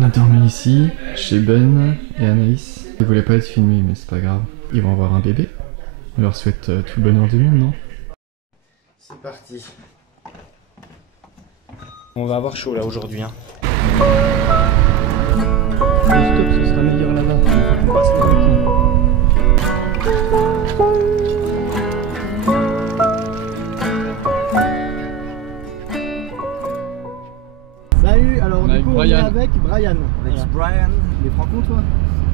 On a dormi ici, chez Ben et Anaïs. Ils voulaient pas être filmés, mais c'est pas grave. Ils vont avoir un bébé. On leur souhaite tout le bonheur du monde, non? C'est parti. On va avoir chaud là aujourd'hui. Hein. Stop, ce sera meilleur là-bas. On passe le retour. Salut, alors du coup Brian. on est avec Brian. Avec Brian, Les francs toi?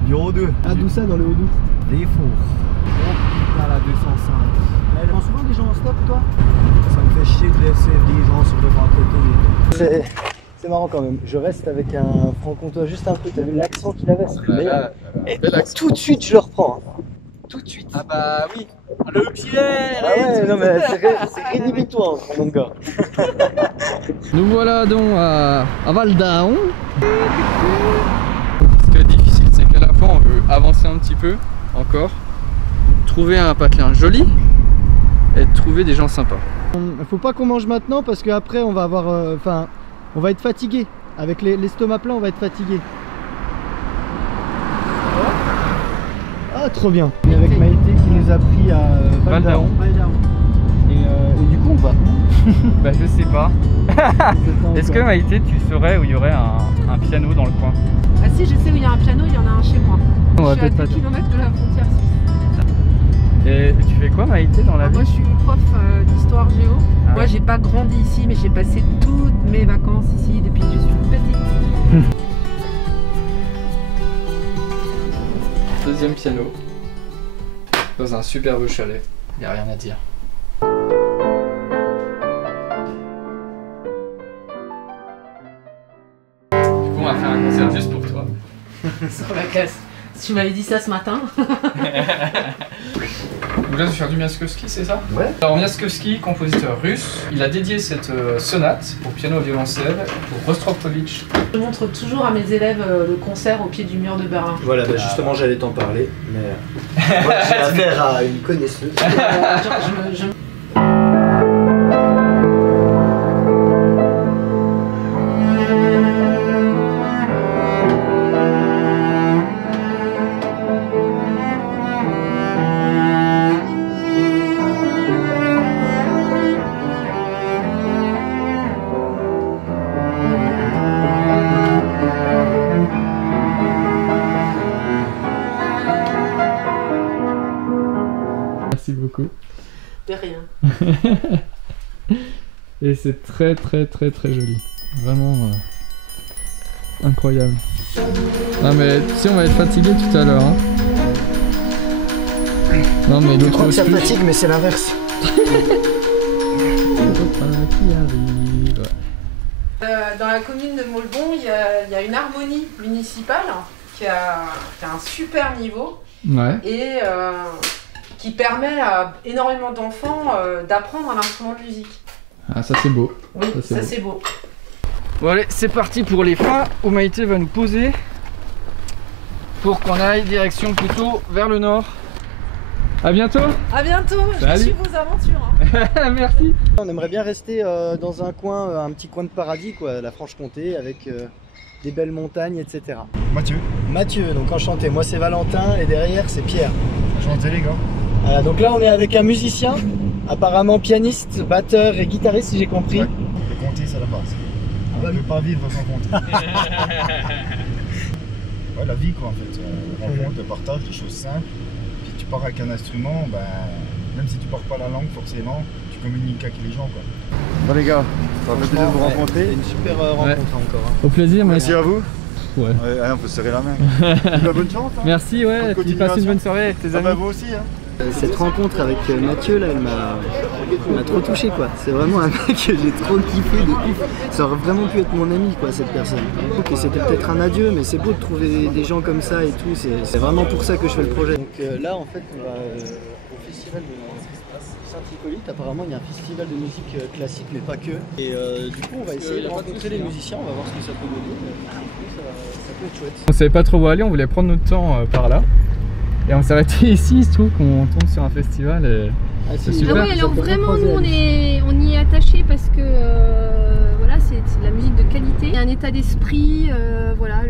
du Haut-2. Ah d'où ça dans le Haut-Doubs? Les fours. Dans la 205. Elle prend souvent des gens en stop toi? Ça me fait chier de laisser des gens sur le bas-côté. C'est marrant quand même, je reste avec un franc-comtois juste un peu, t'as vu l'accent qu'il avait? Et tout de suite je le reprends. Hein. Tout de suite. Ah bah oui, le pied. Ah ouais, non mais c'est rédhibitoire mon gars. Nous voilà donc à Valdaon. Ce qui est difficile, c'est qu'à la fois on veut avancer un petit peu encore, trouver un patelin joli et trouver des gens sympas. Faut pas qu'on mange maintenant parce qu'après on va avoir, on va être fatigué. Avec l'estomac plein, on va être fatigué. Ah, trop bien. On est avec Maïté qui nous a pris à Valdaon. Et du coup, on va où? Bah je sais pas. Est-ce que Maïté, tu saurais où il y aurait un piano dans le coin? Ah si, je sais où il y a un piano, il y en a un chez moi. On va Je suis à peut-être 2 pas. km de la frontière suisse. Et tu fais quoi Maïté dans la vie? Moi je suis prof d'histoire géo. Ah Moi ouais. j'ai pas grandi ici, mais j'ai passé toutes mes vacances ici depuis que je suis petite. Deuxième piano. Dans un superbe chalet. Y a rien à dire. Du coup on va faire un concert juste pour toi. Sur la casse. Si tu m'avais dit ça ce matin. Donc là, je vais faire du Miaskovski, c'est ça? Ouais. Alors Miaskovski, compositeur russe, il a dédié cette sonate pour piano et violoncelle pour Rostropovitch. Je montre toujours à mes élèves le concert au pied du mur de Berlin. Voilà, bah justement j'allais t'en parler, mais moi j'ai affaire à une connaisseuse. Je Merci beaucoup. De rien. Et c'est très très très très joli. Vraiment incroyable. Non mais tu sais on va être fatigué tout à l'heure. Hein. Non mais Je l'autre crois que ça truc fatigue, mais c'est l'inverse. qui arrive. Dans la commune de Maulbon, il y a une harmonie municipale qui a un super niveau Ouais. et qui permet à énormément d'enfants d'apprendre un instrument de musique. Ah ça c'est beau. Oui, Ça, c'est ça beau. c'est beau. Bon allez c'est parti pour les fins où Maïté va nous poser pour qu'on aille direction plutôt vers le nord. A bientôt. À bientôt, Salut. je suis vos aventures. Hein. Merci. On aimerait bien rester dans un coin, un petit coin de paradis, quoi, la Franche-Comté, avec des belles montagnes, etc. Mathieu, donc enchanté. Moi c'est Valentin et derrière c'est Pierre. Enchanté les gars. Voilà, donc là on est avec un musicien, apparemment pianiste, batteur et guitariste si j'ai compris. Ouais. Le comté c'est la base. On ne peut pas vivre sans comté. Ouais, la vie quoi en fait. Rencontre, le partage, des choses simples. Puis tu pars avec un instrument, ben, même si tu parles pas la langue forcément, tu communiques avec les gens quoi. Bon les gars, ça m'a fait plaisir de vous rencontrer. C'est une super rencontre encore. Hein. Au plaisir Merci à vous. Ouais. Ouais, allez, on peut se serrer la main. Bonne chance. Hein. Merci ouais, tu passes une bonne soirée avec tes Ah amis. bah vous aussi hein. Cette rencontre avec Mathieu là, elle m'a trop touché quoi. C'est vraiment un mec que j'ai trop kiffé de ouf. Ça aurait vraiment pu être mon ami quoi cette personne. Et c'était peut-être un adieu, mais c'est beau de trouver des gens comme ça et tout. C'est vraiment pour ça que je fais le projet. Donc là en fait on va au festival de Saint-Hippolyte. Apparemment il y a un festival de musique classique mais pas que. Et du coup on va essayer de rencontrer les musiciens, on va voir ce que ça peut donner. Ça peut être chouette. On savait pas trop où aller, on voulait prendre notre temps par là. Et on s'est arrêté ici, il se trouve qu'on tombe sur un festival et c'est super. Ah oui, alors vraiment nous on y est attaché parce que voilà, c'est de la musique de qualité. Il y a un état d'esprit, voilà,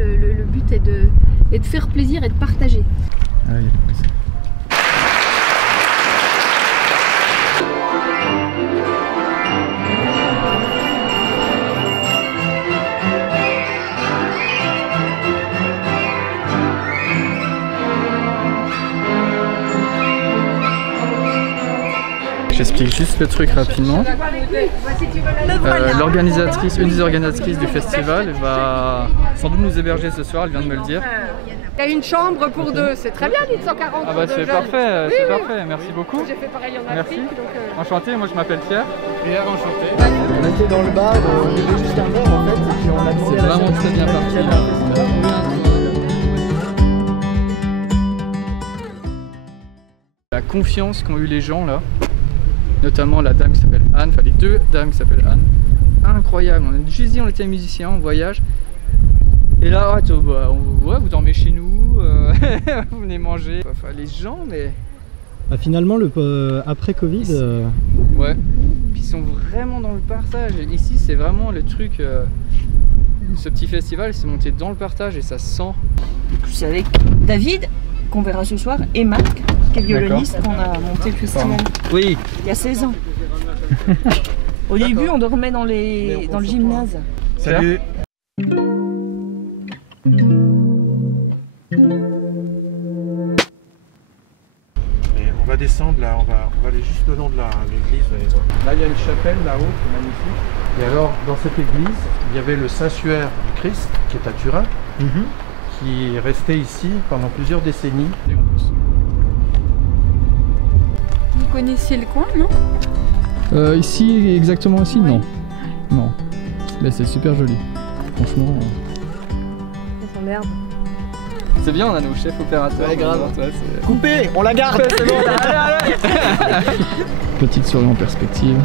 et de faire plaisir et de partager. Ah oui. J'explique juste le truc rapidement. L'organisatrice, une des organisatrices du festival va sans doute nous héberger ce soir, elle vient de me le dire. Il y a une chambre pour deux, c'est très bien 140. Ah bah c'est parfait, c'est parfait, merci beaucoup. J'ai fait pareil en Merci. Afrique. Donc, Enchanté, moi je m'appelle Pierre. Pierre, enchanté. On était dans le bar, on buvait juste un verre en fait, et puis on a demandé C'est à la vraiment très bien parti. La confiance qu'ont eu les gens là, notamment la dame qui s'appelle Anne, enfin les deux dames qui s'appellent Anne, incroyable. On a juste dit on était musiciens en voyage. Et là, bah, ouais, vous dormez chez nous, vous venez manger. Enfin, les gens, mais. Bah, finalement, après Covid. Ouais, puis ils sont vraiment dans le partage. Ici, c'est vraiment le truc. Ce petit festival, c'est monté dans le partage et ça se sent. C'est avec David, qu'on verra ce soir, et Marc, qui est violoniste, qu'on a monté le festival. Oui. Il y a 16 ans. Au début, on dormait dans le gymnase. Salut. Mais on va descendre là, on va aller juste le long de l'église. Là il y a une chapelle là-haut qui est magnifique. Et alors dans cette église, il y avait le Saint-Suaire du Christ qui est à Turin, qui est resté ici pendant plusieurs décennies. vous connaissiez le coin, non? Ici, exactement ici, non. Non. Mais c'est super joli. Franchement. Ça s'emmerde. C'est bien, on a nos chefs opérateurs. Ouais, grave. Toi, Coupé, on la garde. c'est bon, allez. Petite souris en perspective.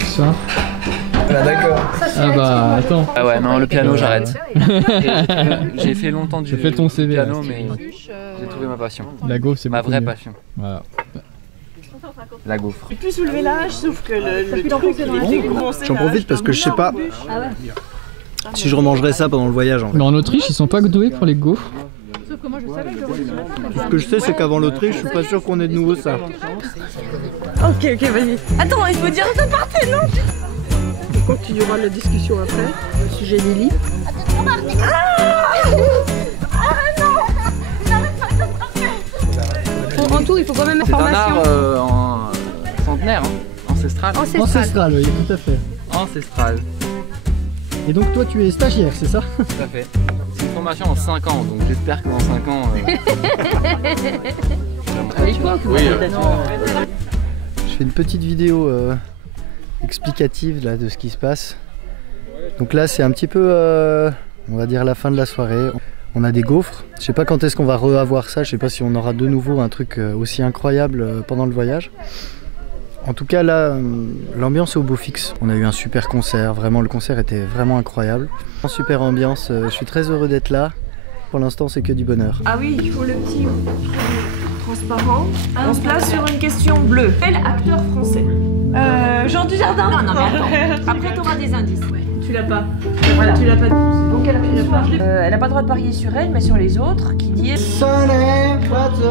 Ça. D'accord. Ah bah attends. Ah ouais, non, le piano, j'arrête. J'ai fait longtemps du J'ai fait ton CV, piano, là. mais j'ai trouvé ma passion. La gaufre, c'est Ma beaucoup vraie mieux. passion. Voilà. La gaufre. J'ai pu soulever l'âge, sauf que le truc, il était commencé. J'en profite parce que je sais pas si je remangerai ça pendant le voyage en fait. Mais en Autriche, ils sont pas doués pour les gaufres. Sauf que moi je savais que Tout ce que je sais, c'est qu'avant l'Autriche, je suis pas sûr qu'on ait de nouveau ça. Ok, vas-y. Attends, il faut dire ça partait, non? On continuera la discussion après, au sujet Lily. En tout, il faut quand même la C'est un formation. art en centenaire, hein, ancestral. Ancestral, oui, tout à fait. Ancestral, Et donc toi, tu es stagiaire, c'est ça? tout à fait. C'est une formation en 5 ans, donc j'espère que dans 5 ans... Oui, Je fais une petite vidéo explicative là, de ce qui se passe. Donc là, c'est un petit peu, on va dire, la fin de la soirée. On a des gaufres. Je sais pas quand est-ce qu'on va reavoir ça. Je sais pas si on aura de nouveau un truc aussi incroyable pendant le voyage. En tout cas, là, l'ambiance est au beau fixe. On a eu un super concert. Vraiment, le concert était vraiment incroyable. Super ambiance. Je suis très heureux d'être là. Pour l'instant, c'est que du bonheur. Ah oui, il faut le petit transparent. On se place sur une question bleue. Quel acteur français? Jean Dujardin. Non, mais attends. Après, t'auras des indices. Tu l'as pas. Voilà. Tu l'as pas. Donc elle a pas. Elle n'a pas le droit de parier sur elle, mais sur les autres, qui dit. Ça n'est pas tout.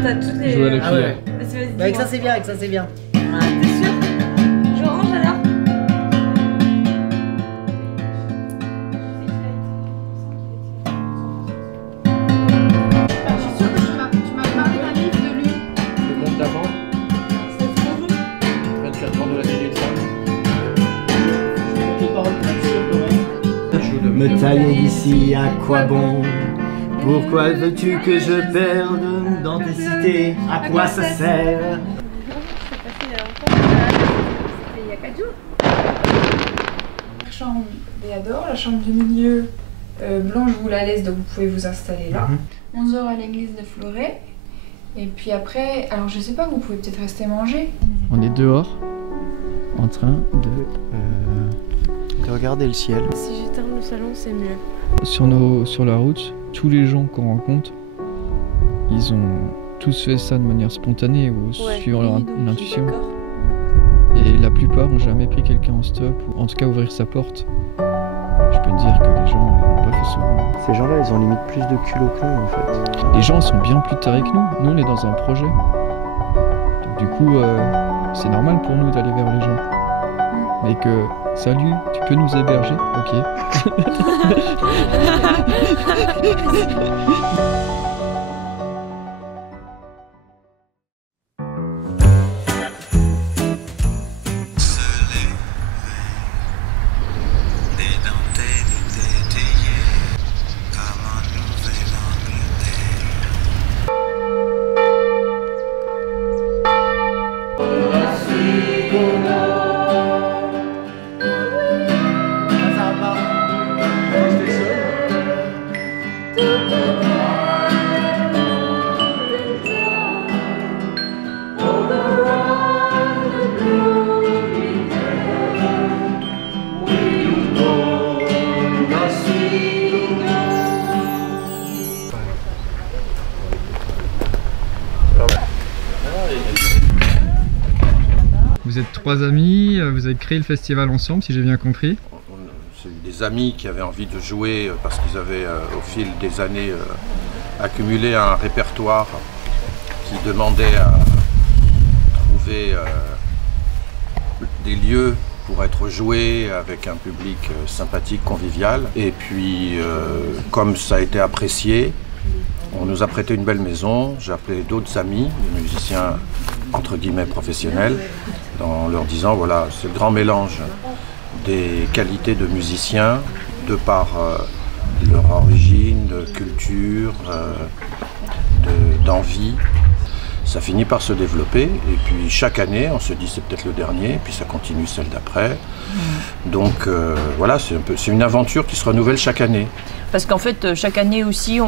T'as toutes les. Jouer à la Ah ouais. cuillère. Avec ça, c'est bien, avec ça, c'est bien. T'es sûr? Je range alors. Je suis sûre que tu m'as parlé d'un livre de lui. Le monde d'avant, 24 ans de la minute. Me tailler d'ici, à quoi bon? Pourquoi veux-tu que je perde dans tes cités? À quoi ça sert? Il y a 4 jours. La chambre Béador, la chambre du milieu, Blanche vous la laisse, donc vous pouvez vous installer là. 11h à l'église de Fleuret. Et puis après, alors je sais pas, vous pouvez peut-être rester manger. On est dehors, en train de regarder le ciel. Si j'éteins le salon, c'est mieux. Sur la route, tous les gens qu'on rencontre, ils ont tous fait ça de manière spontanée ou suivant leur intuition. Et la plupart n'ont jamais pris quelqu'un en stop ou en tout cas ouvrir sa porte. Je peux te dire que les gens n'ont pas fait souvent. Ces gens-là, ils ont limite plus de culot que nous en fait. Les gens sont bien plus tarés que nous. Nous, on est dans un projet. Donc, du coup, c'est normal pour nous d'aller vers les gens. Mais que, salut, tu peux nous héberger? Ok. Vous êtes 3 amis, vous avez créé le festival ensemble, si j'ai bien compris. C'est des amis qui avaient envie de jouer parce qu'ils avaient au fil des années accumulé un répertoire qui demandait à trouver des lieux pour être joué avec un public sympathique, convivial. Et puis, comme ça a été apprécié, on nous a prêté une belle maison. J'ai appelé d'autres amis, des musiciens entre guillemets professionnels, en leur disant voilà, c'est le grand mélange des qualités de musiciens de par leur origine, de culture, d'envie. Ça finit par se développer et puis chaque année on se dit c'est peut-être le dernier, puis ça continue celle d'après. Donc voilà, c'est une aventure qui se renouvelle chaque année. Parce qu'en fait chaque année aussi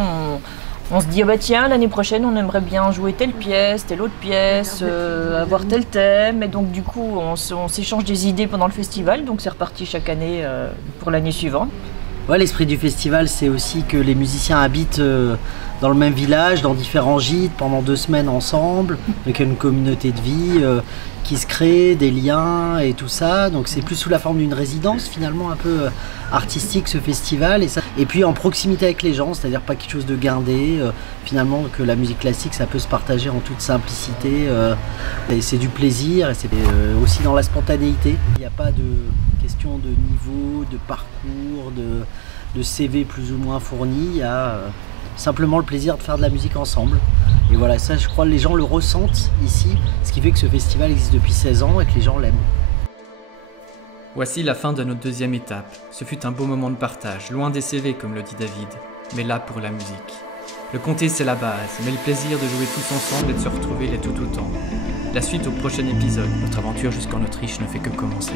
on se dit ah bah tiens, l'année prochaine on aimerait bien jouer telle pièce, telle autre pièce, avoir tel thème, et donc du coup on s'échange des idées pendant le festival, donc c'est reparti chaque année pour l'année suivante. Ouais, l'esprit du festival, c'est aussi que les musiciens habitent dans le même village, dans différents gîtes, pendant 2 semaines ensemble, avec une communauté de vie qui se crée, des liens et tout ça. Donc c'est plus sous la forme d'une résidence finalement un peu artistique ce festival. Et puis en proximité avec les gens, c'est-à-dire pas quelque chose de guindé. Finalement que la musique classique ça peut se partager en toute simplicité. Et c'est du plaisir et c'est aussi dans la spontanéité. Il n'y a pas de question de niveau, de parcours, de CV plus ou moins fourni. Il y a simplement le plaisir de faire de la musique ensemble. Et voilà, ça je crois que les gens le ressentent ici, ce qui fait que ce festival existe depuis 16 ans et que les gens l'aiment. Voici la fin de notre 2e étape. Ce fut un beau moment de partage, loin des CV comme le dit David, mais là pour la musique. Le comté c'est la base, mais le plaisir de jouer tous ensemble et de se retrouver l'est tout autant. La suite au prochain épisode, notre aventure jusqu'en Autriche ne fait que commencer.